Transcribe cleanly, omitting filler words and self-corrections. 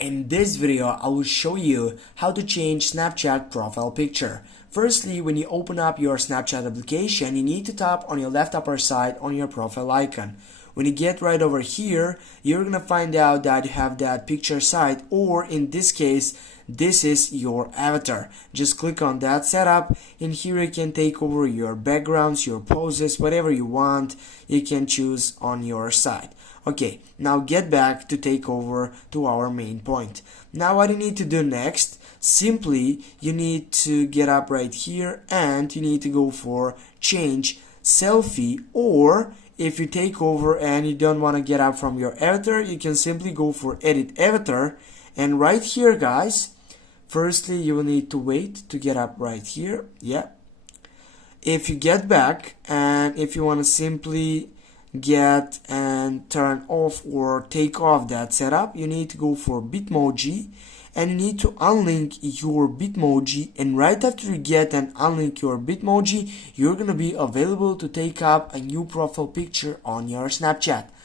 In this video, I will show you how to change Snapchat profile picture. Firstly, when you open up your Snapchat application, you need to tap on your left upper side on your profile icon. When you get right over here, you're gonna find out that you have that picture site, or in this case, this is your avatar. Just click on that setup, and here you can take over your backgrounds, your poses, whatever you want, you can choose on your side. Okay, now get back to take over to our main point. Now what you need to do next, simply you need to get up right here and you need to go for change selfie, or if you take over and you don't want to get up from your avatar, you can simply go for edit avatar, and right here guys, firstly you will need to wait to get up right here. Yeah, if you get back and if you want to simply get and turn off or take off that setup, you need to go for Bitmoji and you need to unlink your Bitmoji, and right after you get and unlink your Bitmoji, you're gonna be available to take up a new profile picture on your Snapchat.